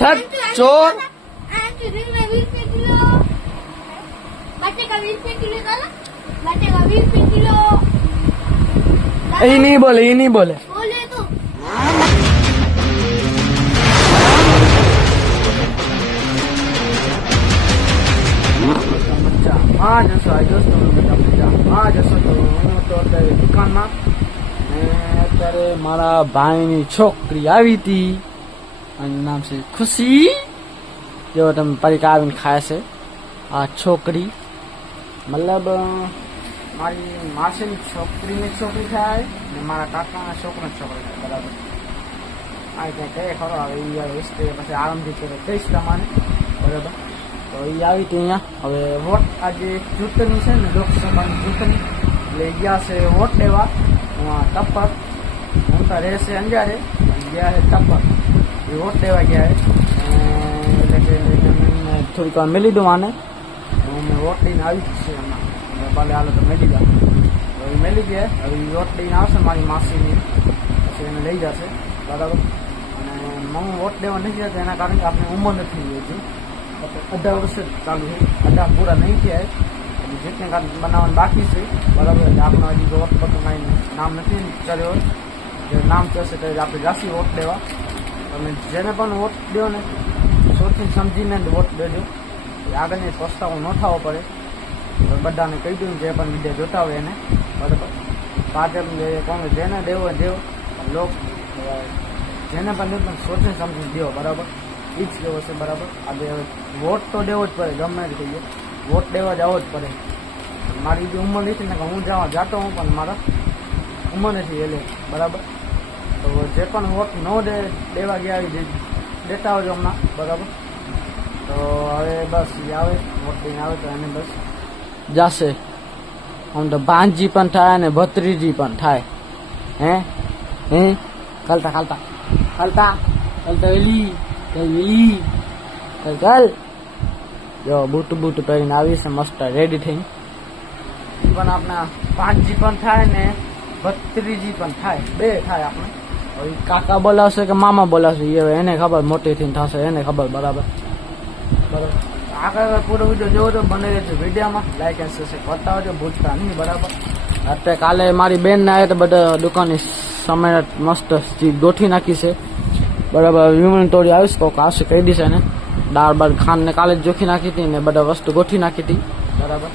सच चोर રીંગણા 20 કિલો, બટેકા 20 કિલો ચાલો, બટેકા 20 કિલો. ये नहीं बोले બોલે તો आज दोस्तों आज तो હું તો અત્યારે દુકાનમાં અત્યારે મારા ભાઈની છોકરી આવી હતી અને નામ છે ખુશી. જો તમે પરીકા આવીને ખાય છે આ છોકરી મતલબ મારી માસીની છોકરીની છોકરી થાય ને મારા કાકાના છોકરાની છોકરી થાય બરાબર. આ ત્યાં કહે ખરો હવે એ હિસ્ટ્રી પછી આરંભથી કહીશ તમારે બરાબર. તો એ આવી હતી અહીંયા. હવે વોટ આજે ચૂંટણી છે ને લોકસભાની ચૂંટણી એટલે ગયા છે વોટ લેવા ટપ્પર. હું તો રહેશે અંજારે ગયા છે ટપ્પર એ વોટ લેવા ગયા છે એટલે કે થોડીક વાર મેલી દઉં આને. મેં વોટ લઈને આવી જ છે હમણાં ભલે હાલો તો મેલી જાય. તો એ મેલી ગયા હવે એ વોટ લઈને આવશે મારી માસીની પછી એને લઈ જશે બરાબર. અને હું વોટ લેવા નથી જતો એના કારણે કે આપણી ઉંમર નથી થઈ હજી 18 વર્ષ ચાલુ છે. 18 પૂરા નહીં થયા જેટને કાર્ડ બનાવવાનું બાકી છે બરાબર. એટલે આપણો હજી વોટ પર કાંઈ નામ નથી કર્યો. જે નામ થશે તો આપણે જાસી વોટ લેવા. તમે જેને પણ વોટ દો ને સોચી સમજીને જ વોટ દેજો. આગળની પસ્તાવો ન થવો પડે. બધાને કહી દઉં જે પણ વિડીયો જોતા હોય એને બરાબર. ભાજપ કોણ જેને દેવો દેવો લોક જેને પણ પણ સોચી સમજીને દેવો બરાબર. એ જ કેવો છે બરાબર. આજે વોટ તો દેવો જ પડે ગમે તે કહીએ વોટ દેવા જવો જ પડે. મારી જે ઉંમર નથી ને હું જાતો હું પણ મારા ઉંમર નથી એટલે બરાબર. તો જે પણ વોટ ન દેવા ગયા દેતા હોજો હમણાં બરાબર. તો હવે બસ એ આવે વોટ દઈને આવે તો એને બસ જશે. આમ તો ભાંજી પણ થાય ને ભત્રીજી પણ થાય. હે હે ખાલતા ખાલતા ખાલતા ખાલતા એલી એલી ચાલ. જો બૂટ પહેરીને આવી છે મસ્ત રેડી થઈને. પણ આપણા ભાંજી પણ થાય ને ભત્રીજી પણ થાય બે થાય આપણે. હવે કાકા બોલાવશે કે મામા બોલાવશે એ હવે એને ખબર મોટી થઈને થશે એને ખબર બરાબર. બરાબર આગળ પૂરો વિડીયો જોવો તો બને રહેશે. વિડીયોમાં લાઈક એન્ડ સબસ્ક્રાઈબ કરતા હોજો ભૂલતા નહીં બરાબર. અત્યારે કાલે મારી બેનને આવે તો બધા દુકાનની સમય મસ્ત ગોઠવી નાખી છે બરાબર. વિમન તોડી આવીશ કોક આવશે કહી દીશે ને. દાળ બાળ ખાંડ ને કાલે જ જોખી નાખી હતી ને બધા વસ્તુ ગોઠવી નાખી હતી બરાબર.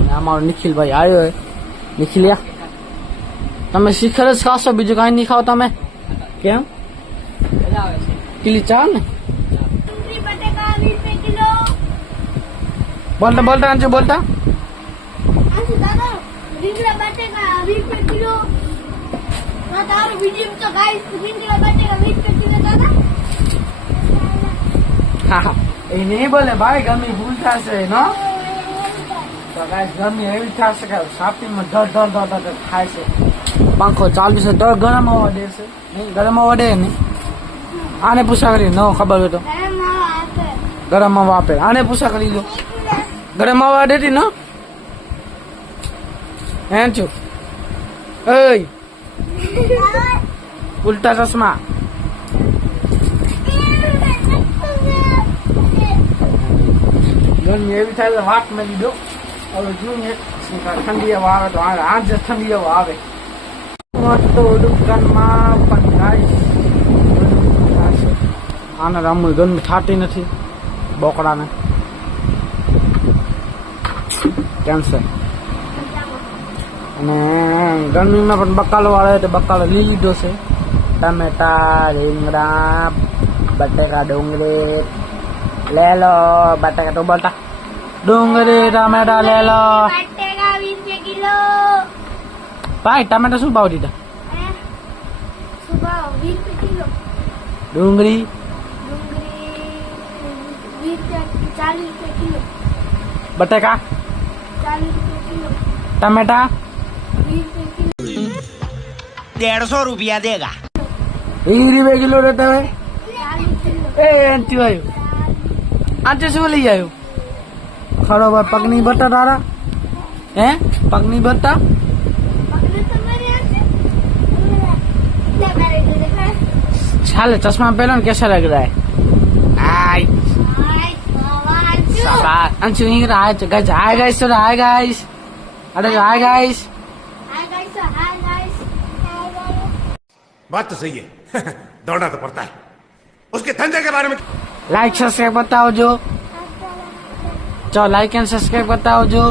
અને અમારો નિખિલભાઈ આવ્યો હોય. નિખિલિયા તમે શિખર જ ખાશો બીજું કાંઈ નહીં ખાવ તમે કેમ? કિલી ચા ને બટેકા 20 કિલો. બોલતા બોલતા આંચુ બોલતા દાદા રીંગણા બટેકા 20 કિલો. તારો વિડીયો તો ગાઈસ રીંગણા બટેકા 20 કિલો દાદા. હા એ નહીં બોલે ભાઈ ગમી ભૂલ થશે નો. તો ગાઈસ ગમી એવી થશે કે સાપીમાં ધડ થાય છે. પંખો ચાલુ છે તો ગરમમાં વડે છે નહીં ગરમમાં વડે નહીં. આને પૂછા કરી ન ખબર હોય તો ગરમમાં વાપે. આને પૂછા કરી લો ગરમમાં વાડે હતી ન હે છું એ ઉલટા ચશ્મા. ગરમી એવી થાય તો વાત મેલી દો. હવે જોઈએ ઠંડી હવા આવે તો આજે ઠંડી હવા આવે તો દુકાનમાં પણ ગાઈસ આને રમવું ગરમી થતી નથી બોકડાને કેન્સર. અને ગરમીમાં પણ બકાલો વાળો તો બકાલો લઈ લીધો છે. ટમેટા રીંગણા બટેકા ડુંગળી લે લો. બટેકા તો બોલતા ડુંગળી ટમેટા લે લો. બટેકા 20 કિલો. ભાઈ ટમેટા શું ભાવ દીધા? શું ભાવ? 20 કિલો. ડુંગળી 40 કિલો. બટેકા 40 કિલો. टमाटा 20 किलो. 150 रुपया देगा. 20 रुपये किलो रहता है. 40 किलो. ए आंटी आयो આજે શું લઈ આવ્યો? ખરો ભાઈ પગની બટા તારા હે પગની બટા પકડે તો મારી આંટી. લે મારી દે દેખાય. साले चश्मा पहनो ना कैसा लग रहा है आय હાય સવાજો शाबाश अंशु ही रहा है गाइस हाय गाइस तो हाय गाइस अरे hi guys hi guys hi guys बात तो सही है दौड़ना तो पड़ता है उसके धंधे के बारे में लाइक सब्सक्राइब बताओ जो चलो लाइक एंड सब्सक्राइब बताओ जो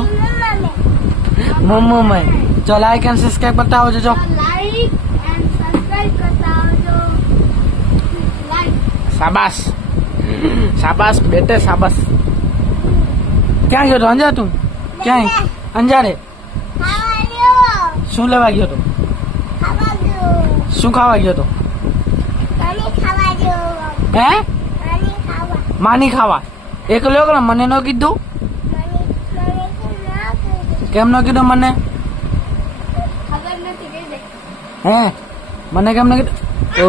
मोमो में चलो लाइक एंड सब्सक्राइब बताओ जो લાઈક એન્ડ સબસ્ક્રાઇબ કરતા આવજો લાઈક शाबाश शाबाश बेटे शाबाश क्या गयो तो अंजा तू क्या अंजा रे ખાવાજો શું લેવા ગયો તો ખાવાજો શું ખાવા ગયો તો પાણી ખાવાજો હે પાણી ખાવા માની ખાવા એકલો એકલો મને ન કીધું પાણી પાણી ના કીધું કેમ ન કીધું મને ખબર નથી કહી દે હે મને કેમ ન કીધું ઓ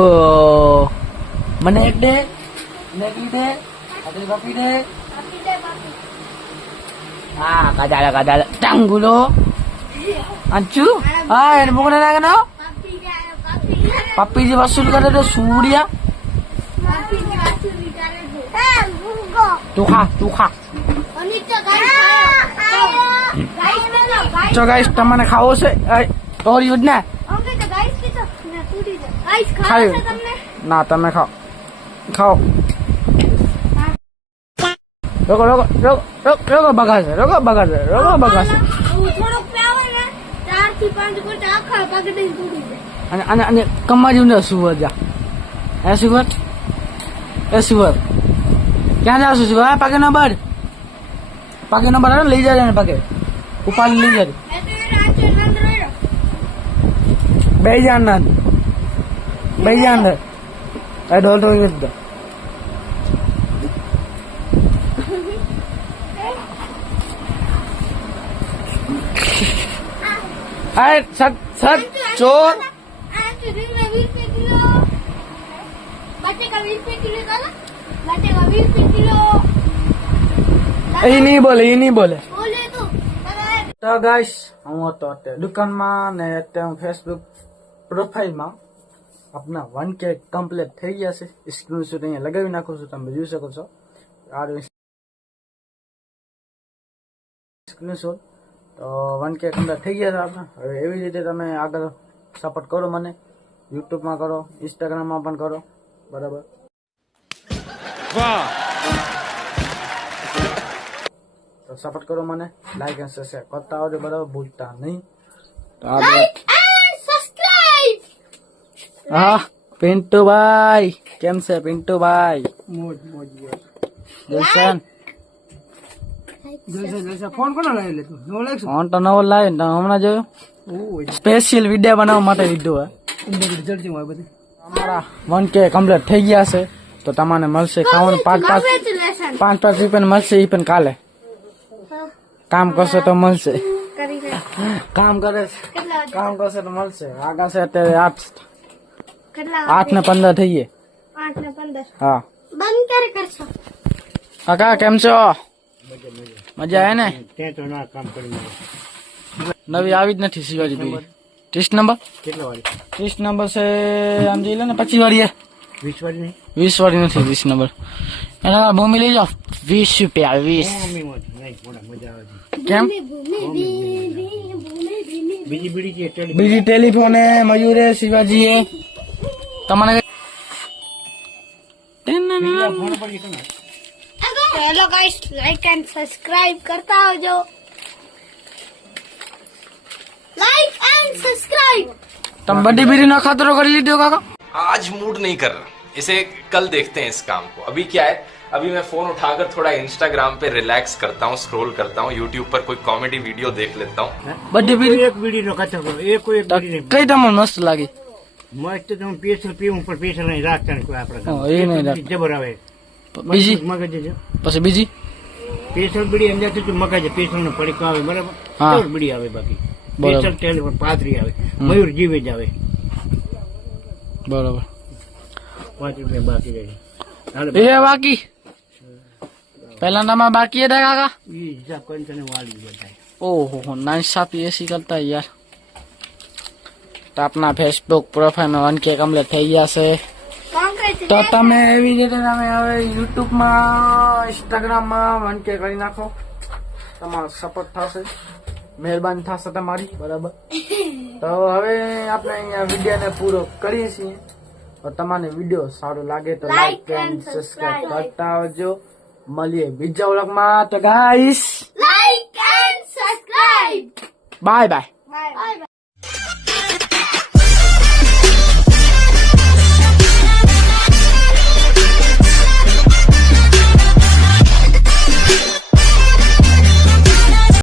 મને એક દે ને કી દે અરે બાપી દે આપી દે બાપી હા કાદાલા ટાંગુલો અંચુ હા એને મુકને નાખનો પાપી જાય પાપી પપ્પીજી વસૂલ કરે તો સૂર્યા પાપી ને આસુ વિચારે છે હા ભૂગો તું ખા અનિત તો ગાઈસ ગાઈસ બોલો ગાઈસ જો ગાઈસ તમને ખાવો છે તોર્યું જ ને અંકે તો ગાઈસ કીધો ને તૂટી જાય ગાઈસ ખાવ ખાયું છે તમને ના તમે ખાઓ રોકો બગાડશે હું થોડોક પ્યાવો ને 4 થી 5 ગોટા આખા પાકે દઈને તૂટી જાય અને કમાજી ને સુવર જા એ સુવર ક્યાં જાવ સુવર પાકે નંબર લઈ જાય ને પાકે ઉપાડી લઈ જાય એટલે એને આચે નંદ રહ્યો બે જાન એ ઢોલ તો દો અરે સત ચોર આ તો રીંગણા 20 રૂપિયા કિલો બટેકા 20 રૂપિયા કિલો કાલા બટેકા 20 રૂપિયા કિલો એ નહીં બોલે બોલે તું બરાબર તો ગાઈસ હું હતો અત્યારે દુકાનમાં ને અત્યારે હું ફેસબુક પ્રોફાઇલમાં આપના 1K કમ્પ્લીટ થઈ ગયા છે સ્ક્રીનશોટ અહીંયા લગાવી નાખું છું તમે જોઈ શકો છો આ સ્ક્રીનશોટ તો 1K કમ્પ્લીટ થઈ ગયા છે આપણે હવે એવી રીતે તમે આગળ સપોર્ટ કરો મને યુટ્યુબમાં કરો ઇન્સ્ટાગ્રામમાં પણ કરો બરાબર वाह તો સપોર્ટ કરો મને લાઈક એન્ડ સબસ્ક્રાઇબ કરતા આવજો બરાબર ભૂલતા નહીં તો આ લાઈક એન્ડ સબસ્ક્રાઇબ હા પિન્ટુભાઈ કેમ છે પિન્ટુભાઈ જયસન ફોન કોનો લાવી લે તું નો લાગશું ફોન તો નવો લાવી ને હમણાં જોયું સ્પેશિયલ વિડીયો બનાવવા માટે લીધું હે જલ્દી માં બધી અમારા 1K કમ્પ્લીટ થઈ ગયા છે તો તમને મળશે ખાવાનું પાંચ કોંગ્રેચ્યુલેશન રૂપિયા મળશે એ પણ કાલે કામ કરશે તો મળશે કરી દે કામ કરે છે કેટલા વાગે? કામ કરશે તો મળશે આગળ છે અત્યારે કેટલા 8 ને 15 થઈ ગયે 8 ને 15 હા બંધ ક્યારે કરશો કાકા કેમ છો મજા આવે ને ત્યાં તો ના કામ કરી નવી આવી જ નથી શિવાજી ભાઈ 30 નંબર કેટલા વાળી 30 નંબર છે આમ જઈ લે ને 25 વાળી હે 20 વાળી નહીં 20 વાળી નથી 20 નંબર એના ભૂમિ લઈ જાઓ 20 રૂપિયા 20 નહીં મોડા મજા આવે છે કેમ બીજી બીડી છે ટેલી બીજી ટેલિફોન હે મયુર હે શિવાજી હે તમને ફોન પર કેટલા hello guys like and subscribe કરતા આવજો લાઈક એન્ડ સબસ્ક્રાઇબ તમે બડી બીડી નો ખાતરો કરી લીધો કાકા आज मूड नहीं कर रहा इसे कल देखते हैं इस काम को अभी क्या है अभी मैं फोन उठाकर थोड़ा इंस्टाग्राम पे रिलैक्स करता हूँ स्क्रॉल करता हूँ यूट्यूब पर कोई कॉमेडी वीडियो देख लेता हूँ બડી બીડી એક બીડી નો કચરો કરો એક કોઈ એક તો બીડી નહીં કઈ તમને મસ્ત લાગી મસ્ત તમે પેશલ પીવું પણ પેશલ નહીં રાખતા ને કોઈ આપણા હા, એ નહીં રાખતા. જબર આવે બીજી મગજ છે પછી બીજી પેશલ બીડી અંદર થી મગજ પેશલ નો પડીકો આવે બરાબર હા. તો બીડી આવે બાકી બરાબર. પેશલ ટેલિફોન પાથરી આવે મયુર જીવે જ આવે બરોબર 5 રૂપિયા બાકી રહે હાલે એ બાકી પહેલા નામાં બાકી હતા કાકા એ હિસાબ કરીને તને વાળી બતાય ओहो नाइंसाफी ऐसी करता है यार तो अपना फेसबुक प्रोफाइल में 1K कम्प्लीट થઈ ગયા છે કોંગ્રેચ્યુલેશન છે. તો તમે એવી રીતે તમે હવે યુટ્યુબમાં ઇન્સ્ટાગ્રામમાં 1K કરી નાખો, તમારો સપોર્ટ થશે, મહેરબાની થશે તમારી, બરાબર. તો હવે આપણે અહીંયા વિડીયોને પૂરો કરીએ છીએ. તો તમને વિડીયો સારો લાગે તો લાઈક એન્ડ સબસ્ક્રાઇબ કરતા આવજો. મળીએ બીજા વ્લોગમાં. તો guys like and subscribe. Bye bye.